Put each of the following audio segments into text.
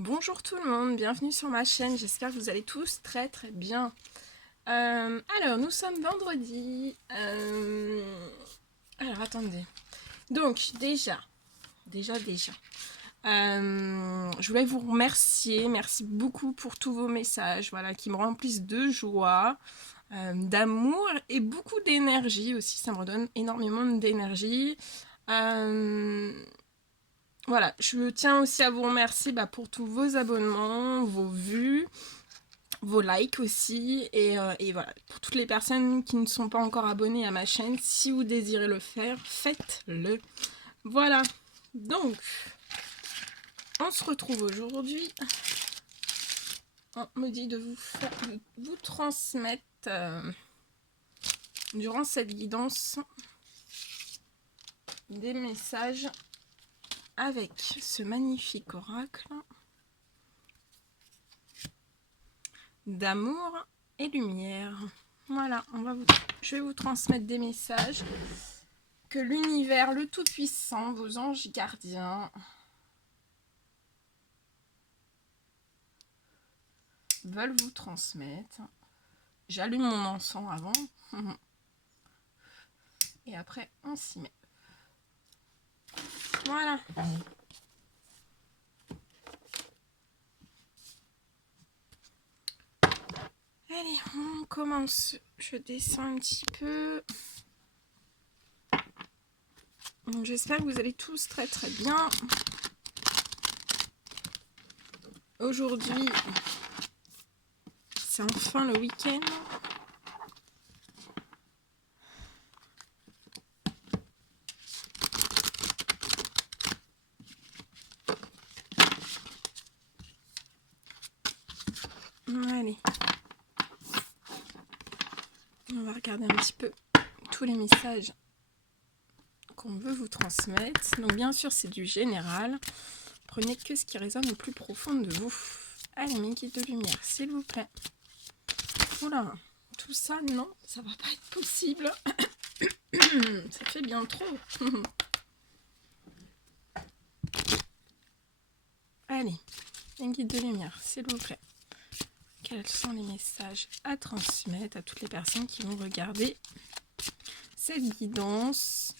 Bonjour tout le monde, bienvenue sur ma chaîne, j'espère que vous allez tous très bien. Alors, nous sommes vendredi. Alors, attendez. Donc, déjà. Je voulais vous remercier, merci beaucoup pour tous vos messages, voilà, qui me remplissent de joie, d'amour et beaucoup d'énergie aussi, ça me redonne énormément d'énergie. Voilà, je tiens aussi à vous remercier pour tous vos abonnements, vos vues, vos likes aussi. Et voilà, pour toutes les personnes qui ne sont pas encore abonnées à ma chaîne, si vous désirez le faire, faites-le. Voilà, donc, on se retrouve aujourd'hui. On me dit de vous transmettre durant cette guidance des messages avec ce magnifique oracle d'amour et lumière. Voilà, je vais vous transmettre des messages que l'univers, le Tout-Puissant, vos anges gardiens veulent vous transmettre. J'allume mon encens avant. Et après, on s'y met. Voilà. Allez, on commence. Je descends un petit peu. J'espère que vous allez tous très bien. Aujourd'hui, c'est enfin le week-end. Allez. On va regarder un petit peu tous les messages qu'on veut vous transmettre. Donc bien sûr, c'est du général. Prenez que ce qui résonne au plus profond de vous. Allez, mes guides de lumière, s'il vous plaît. Oula, tout ça, non, ça va pas être possible. Ça fait bien trop. Allez, mes guides de lumière, s'il vous plaît. Quels sont les messages à transmettre à toutes les personnes qui vont regarder cette guidance?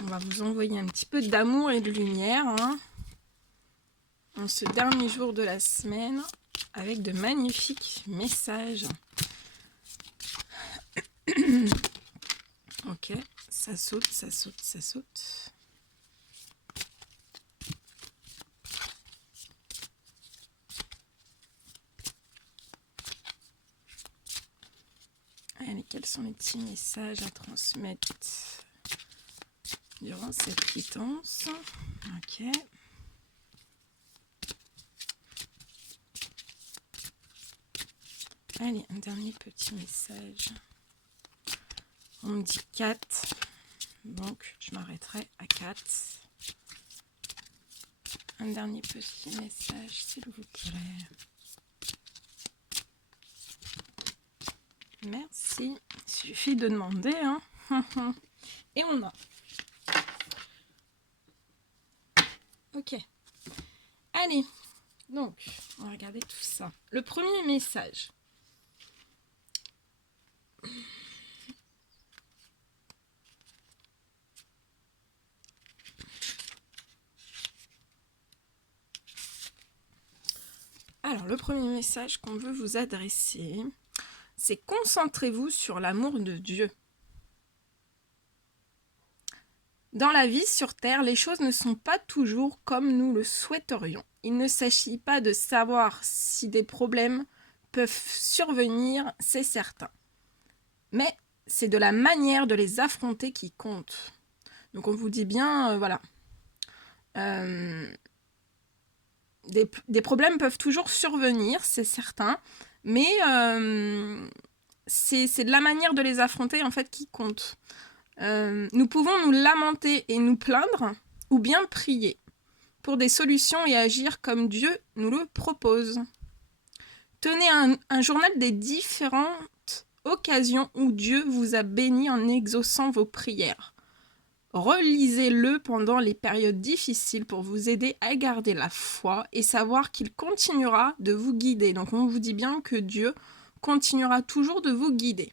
On va vous envoyer un petit peu d'amour et de lumière en ce dernier jour de la semaine avec de magnifiques messages. Ok, ça saute. Allez, quels sont les petits messages à transmettre durant cette guidance? Ok. Allez, un dernier petit message. On me dit 4, donc je m'arrêterai à 4. Un dernier petit message, s'il vous plaît. Merci. Il suffit de demander, Et on a. Ok. Allez. Donc, on va regarder tout ça. Le premier message. Alors, le premier message qu'on veut vous adresser, c'est concentrez-vous sur l'amour de Dieu. Dans la vie sur Terre, les choses ne sont pas toujours comme nous le souhaiterions. Il ne s'agit pas de savoir si des problèmes peuvent survenir, c'est certain. Mais c'est de la manière de les affronter qui compte. Donc on vous dit bien, voilà. Des problèmes peuvent toujours survenir, c'est certain. Mais c'est de la manière de les affronter en fait qui compte. Nous pouvons nous lamenter et nous plaindre, ou bien prier pour des solutions et agir comme Dieu nous le propose. Tenez un journal des différentes occasions où Dieu vous a béni en exaucant vos prières. Relisez-le pendant les périodes difficiles pour vous aider à garder la foi et savoir qu'il continuera de vous guider. Donc on vous dit bien que Dieu continuera toujours de vous guider.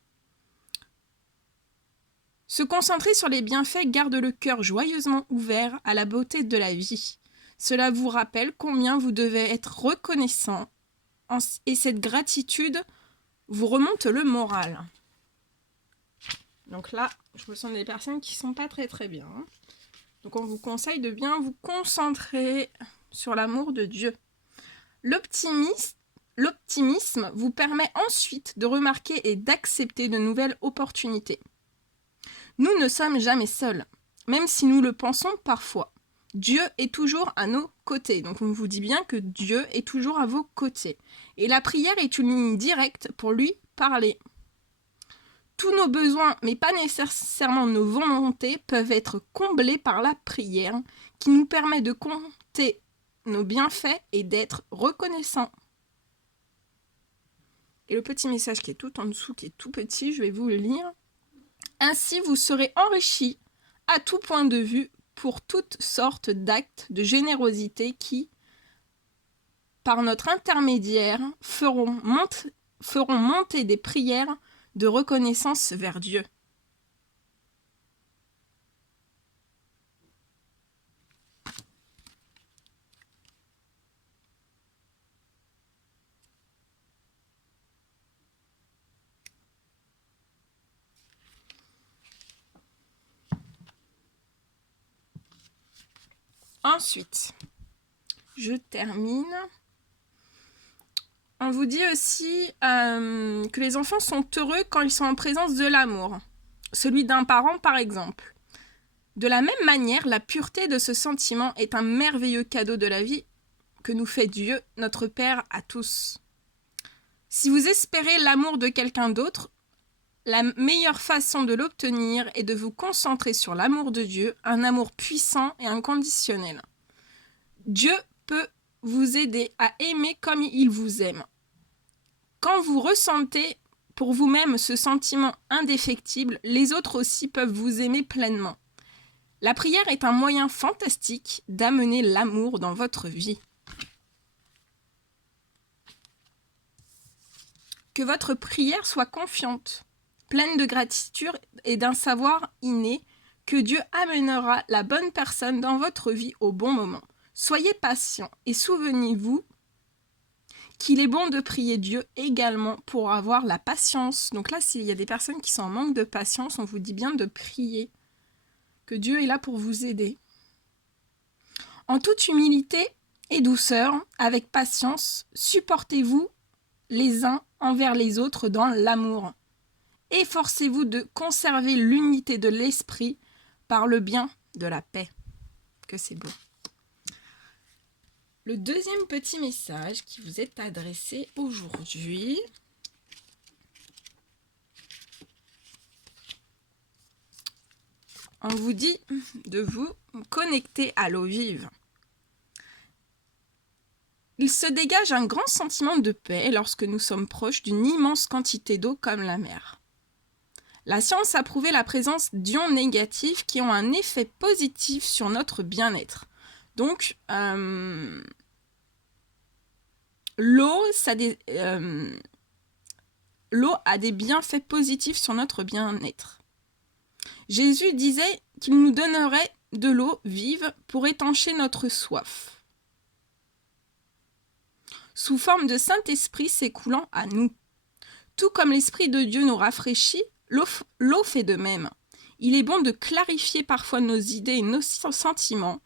Se concentrer sur les bienfaits garde le cœur joyeusement ouvert à la beauté de la vie. Cela vous rappelle combien vous devez être reconnaissant et cette gratitude vous remonte le moral. Donc là, je me sens des personnes qui sont pas très très bien. Donc on vous conseille de bien vous concentrer sur l'amour de Dieu. L'optimisme vous permet ensuite de remarquer et d'accepter de nouvelles opportunités. Nous ne sommes jamais seuls, même si nous le pensons parfois. Dieu est toujours à nos côtés. Donc on vous dit bien que Dieu est toujours à vos côtés. Et la prière est une ligne directe pour lui parler. Tous nos besoins, mais pas nécessairement nos volontés, peuvent être comblés par la prière, qui nous permet de compter nos bienfaits et d'être reconnaissants. Et le petit message qui est tout en dessous, qui est tout petit, je vais vous le lire. Ainsi, vous serez enrichis à tout point de vue pour toutes sortes d'actes de générosité qui, par notre intermédiaire, feront monter des prières de reconnaissance vers Dieu. Ensuite, je termine. On vous dit aussi que les enfants sont heureux quand ils sont en présence de l'amour, celui d'un parent par exemple. De la même manière, la pureté de ce sentiment est un merveilleux cadeau de la vie que nous fait Dieu, notre Père, à tous. Si vous espérez l'amour de quelqu'un d'autre, la meilleure façon de l'obtenir est de vous concentrer sur l'amour de Dieu, un amour puissant et inconditionnel. Dieu peut vous aider à aimer comme il vous aime. Quand vous ressentez pour vous-même ce sentiment indéfectible, les autres aussi peuvent vous aimer pleinement. La prière est un moyen fantastique d'amener l'amour dans votre vie. Que votre prière soit confiante, pleine de gratitude et d'un savoir inné, que Dieu amènera la bonne personne dans votre vie au bon moment. Soyez patient et souvenez-vous qu'il est bon de prier Dieu également pour avoir la patience. Donc là, s'il y a des personnes qui sont en manque de patience, on vous dit bien de prier, que Dieu est là pour vous aider. En toute humilité et douceur, avec patience, supportez-vous les uns envers les autres dans l'amour. Efforcez-vous de conserver l'unité de l'esprit par le bien de la paix. Que c'est beau. Le deuxième petit message qui vous est adressé aujourd'hui, on vous dit de vous connecter à l'eau vive. Il se dégage un grand sentiment de paix lorsque nous sommes proches d'une immense quantité d'eau comme la mer. La science a prouvé la présence d'ions négatifs qui ont un effet positif sur notre bien-être. Donc, l'eau a des bienfaits positifs sur notre bien-être. Jésus disait qu'il nous donnerait de l'eau vive pour étancher notre soif, sous forme de Saint-Esprit s'écoulant à nous. Tout comme l'Esprit de Dieu nous rafraîchit, l'eau fait de même. Il est bon de clarifier parfois nos idées et nos sentiments,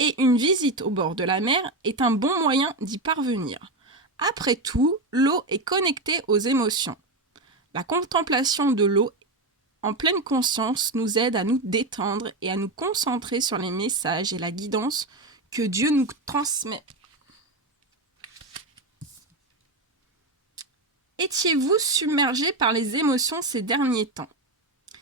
et une visite au bord de la mer est un bon moyen d'y parvenir. Après tout, l'eau est connectée aux émotions. La contemplation de l'eau en pleine conscience nous aide à nous détendre et à nous concentrer sur les messages et la guidance que Dieu nous transmet. Étiez-vous submergé par les émotions ces derniers temps?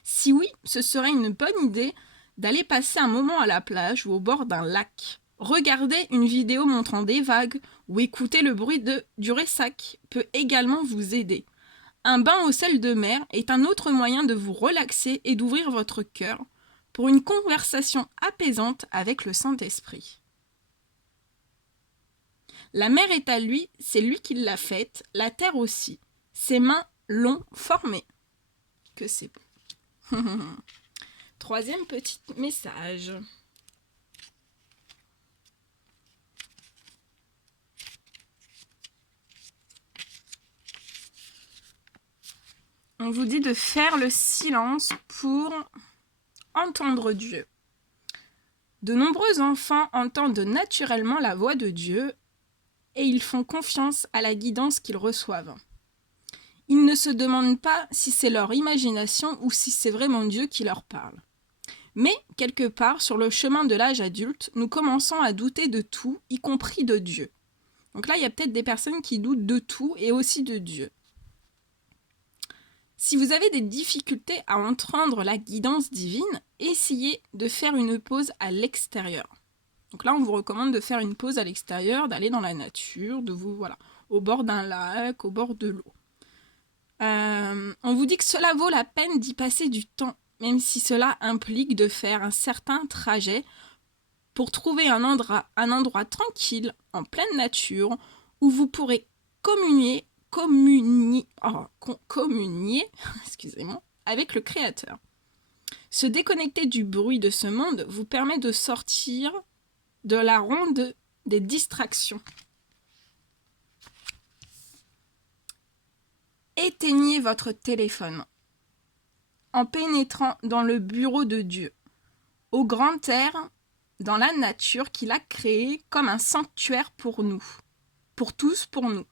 Si oui, ce serait une bonne idée d'aller passer un moment à la plage ou au bord d'un lac. Regarder une vidéo montrant des vagues ou écouter le bruit du ressac peut également vous aider. Un bain au sel de mer est un autre moyen de vous relaxer et d'ouvrir votre cœur. pour une conversation apaisante avec le Saint-Esprit. La mer est à lui, c'est lui qui l'a faite, la terre aussi. Ses mains l'ont formée. Que c'est beau. Troisième petit message. On vous dit de faire le silence pour entendre Dieu. De nombreux enfants entendent naturellement la voix de Dieu et ils font confiance à la guidance qu'ils reçoivent. Ils ne se demandent pas si c'est leur imagination ou si c'est vraiment Dieu qui leur parle. Mais, quelque part, sur le chemin de l'âge adulte, nous commençons à douter de tout, y compris de Dieu. Donc là, il y a peut-être des personnes qui doutent de tout et aussi de Dieu. Si vous avez des difficultés à entendre la guidance divine, essayez de faire une pause à l'extérieur. Donc là, on vous recommande de faire une pause à l'extérieur, d'aller dans la nature, au bord d'un lac, au bord de l'eau. On vous dit que cela vaut la peine d'y passer du temps, même si cela implique de faire un certain trajet pour trouver un endroit tranquille, en pleine nature, où vous pourrez communier excusez-moi, avec le Créateur. Se déconnecter du bruit de ce monde vous permet de sortir de la ronde des distractions. Éteignez votre téléphone en pénétrant dans le bureau de Dieu, au grand air, dans la nature qu'il a créée comme un sanctuaire pour nous, pour tous, pour nous.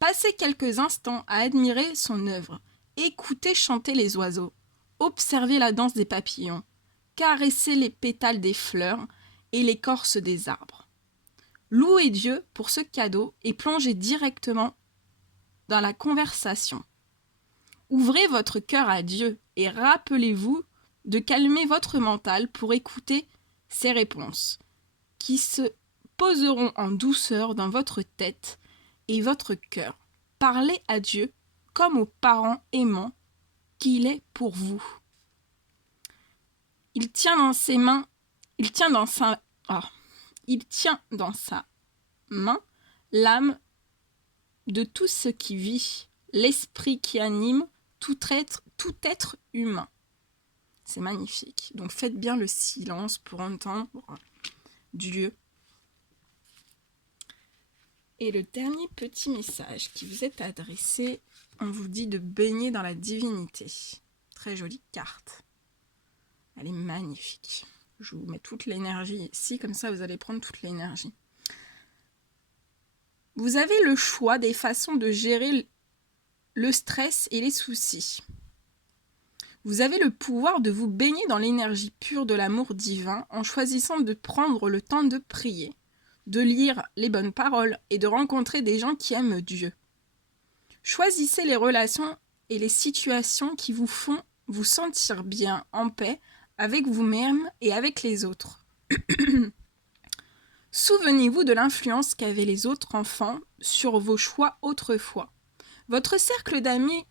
Passez quelques instants à admirer son œuvre, écoutez chanter les oiseaux, observez la danse des papillons, caressez les pétales des fleurs et l'écorce des arbres. Louez Dieu pour ce cadeau et plongez directement dans la conversation. Ouvrez votre cœur à Dieu et rappelez-vous de calmer votre mental pour écouter ses réponses, qui se poseront en douceur dans votre tête et votre cœur. Parlez à Dieu comme aux parents aimants qu'il est pour vous. Il tient dans sa main l'âme de tout ce qui vit, l'esprit qui anime tout être humain. C'est magnifique. Donc faites bien le silence pour entendre Dieu. Et le dernier petit message qui vous est adressé, on vous dit de baigner dans la divinité. Très jolie carte. Elle est magnifique. Je vous mets toute l'énergie ici, comme ça vous allez prendre toute l'énergie. Vous avez le choix des façons de gérer le stress et les soucis. Vous avez le pouvoir de vous baigner dans l'énergie pure de l'amour divin en choisissant de prendre le temps de prier, de lire les bonnes paroles et de rencontrer des gens qui aiment Dieu. Choisissez les relations et les situations qui vous font vous sentir bien, en paix, avec vous-même et avec les autres. Souvenez-vous de l'influence qu'avaient les autres enfants sur vos choix autrefois. Votre cercle d'amis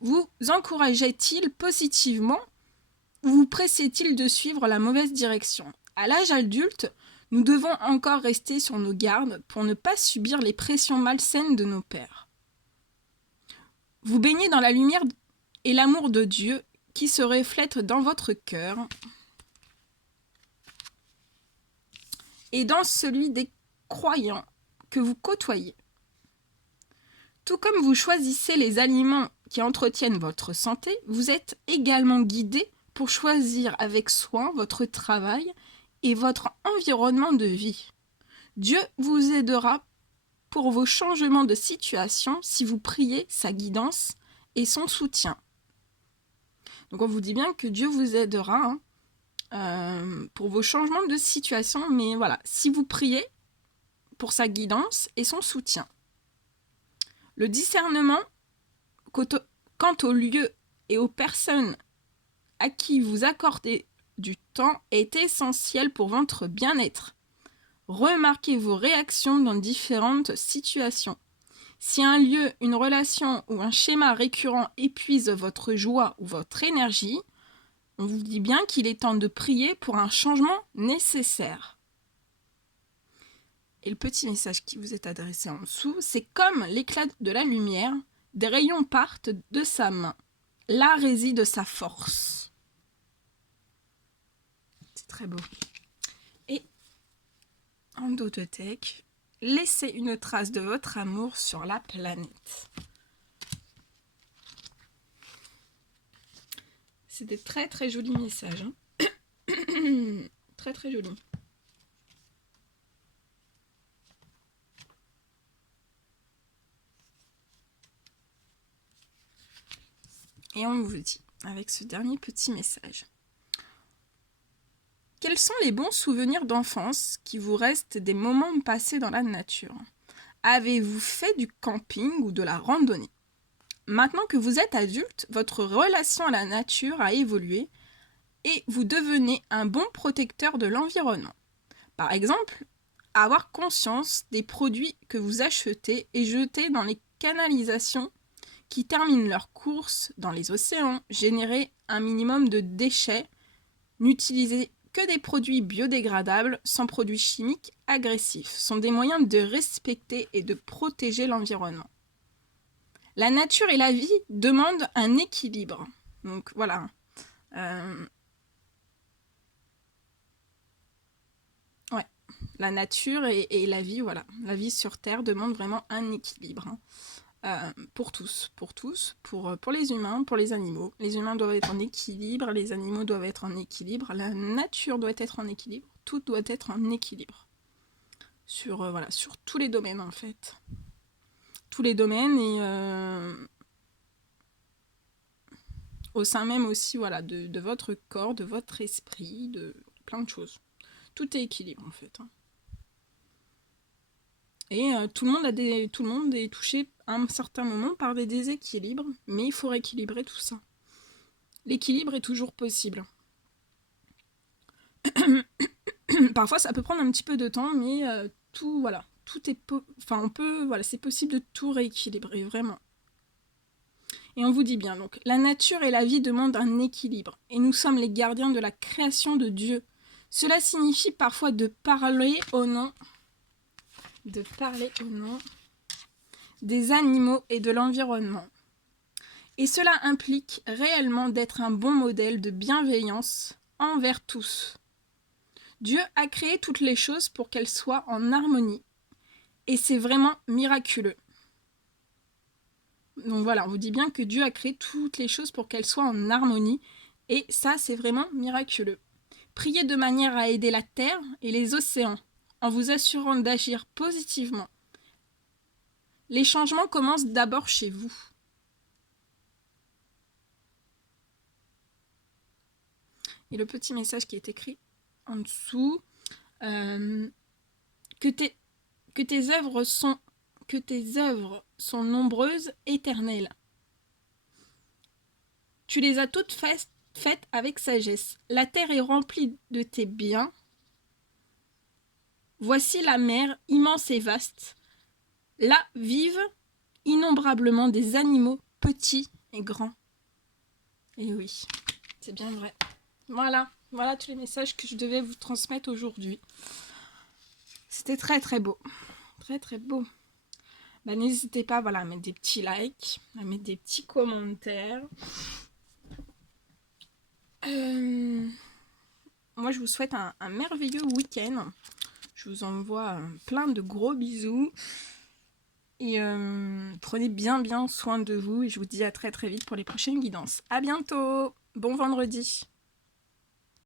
vous encourageait-il positivement ou vous pressait-il de suivre la mauvaise direction? À l'âge adulte, nous devons encore rester sur nos gardes pour ne pas subir les pressions malsaines de nos pères. Vous baignez dans la lumière et l'amour de Dieu qui se reflète dans votre cœur et dans celui des croyants que vous côtoyez. Tout comme vous choisissez les aliments qui entretiennent votre santé, vous êtes également guidé pour choisir avec soin votre travail et votre environnement de vie. Dieu vous aidera pour vos changements de situation si vous priez sa guidance et son soutien. Donc on vous dit bien que Dieu vous aidera pour vos changements de situation, mais voilà, si vous priez pour sa guidance et son soutien. Le discernement quant aux lieux et aux personnes à qui vous accordez du temps est essentiel pour votre bien-être. Remarquez vos réactions dans différentes situations. Si un lieu, une relation ou un schéma récurrent épuise votre joie ou votre énergie, On vous dit bien qu'il est temps de prier pour un changement nécessaire. Et le petit message qui vous est adressé en dessous, c'est comme l'éclat de la lumière, des rayons partent de sa main. Là réside sa force. C'est très beau. Et en dos de deck, laissez une trace de votre amour sur la planète. C'est des très très jolis messages. Hein. Très très jolis. Et on vous dit, avec ce dernier petit message, quels sont les bons souvenirs d'enfance qui vous restent des moments passés dans la nature? Avez-vous fait du camping ou de la randonnée? Maintenant que vous êtes adulte, votre relation à la nature a évolué et vous devenez un bon protecteur de l'environnement. Par exemple, avoir conscience des produits que vous achetez et jetez dans les canalisations qui terminent leur course dans les océans, générer un minimum de déchets, n'utiliser que des produits biodégradables sans produits chimiques agressifs sont des moyens de respecter et de protéger l'environnement. La nature et la vie demandent un équilibre. Donc voilà. Ouais, la nature et la vie, voilà. La vie sur Terre demande vraiment un équilibre. Pour tous, pour les humains, pour les animaux. Les humains doivent être en équilibre, les animaux doivent être en équilibre, la nature doit être en équilibre, tout doit être en équilibre. Sur, voilà, sur tous les domaines en fait. Tous les domaines et au sein même aussi voilà, de votre corps, de votre esprit, de plein de choses. Tout est équilibre en fait. Hein. Et tout le monde est touché à un certain moment par des déséquilibres, mais il faut rééquilibrer tout ça. L'équilibre est toujours possible. Parfois ça peut prendre un petit peu de temps, mais tout voilà, tout est on peut voilà, c'est possible de tout rééquilibrer vraiment. Et on vous dit bien donc, la nature et la vie demandent un équilibre, et nous sommes les gardiens de la création de Dieu. Cela signifie parfois de parler au nom des animaux et de l'environnement. Et cela implique réellement d'être un bon modèle de bienveillance envers tous. Dieu a créé toutes les choses pour qu'elles soient en harmonie. Et c'est vraiment miraculeux. Donc voilà, on vous dit bien que Dieu a créé toutes les choses pour qu'elles soient en harmonie. Et ça, c'est vraiment miraculeux. Priez de manière à aider la terre et les océans, en vous assurant d'agir positivement. Les changements commencent d'abord chez vous. Et le petit message qui est écrit en dessous, que tes œuvres sont nombreuses, éternelles. Tu les as toutes faites avec sagesse. La terre est remplie de tes biens. Voici la mer, immense et vaste. Là vivent innombrablement des animaux petits et grands. Et oui, c'est bien vrai. Voilà tous les messages que je devais vous transmettre aujourd'hui. C'était très très beau. Très très beau. Bah, n'hésitez pas à mettre des petits likes, à mettre des petits commentaires. Moi je vous souhaite un merveilleux week-end. Je vous envoie plein de gros bisous. Et prenez bien soin de vous. Et je vous dis à très très vite pour les prochaines guidances. À bientôt. Bon vendredi.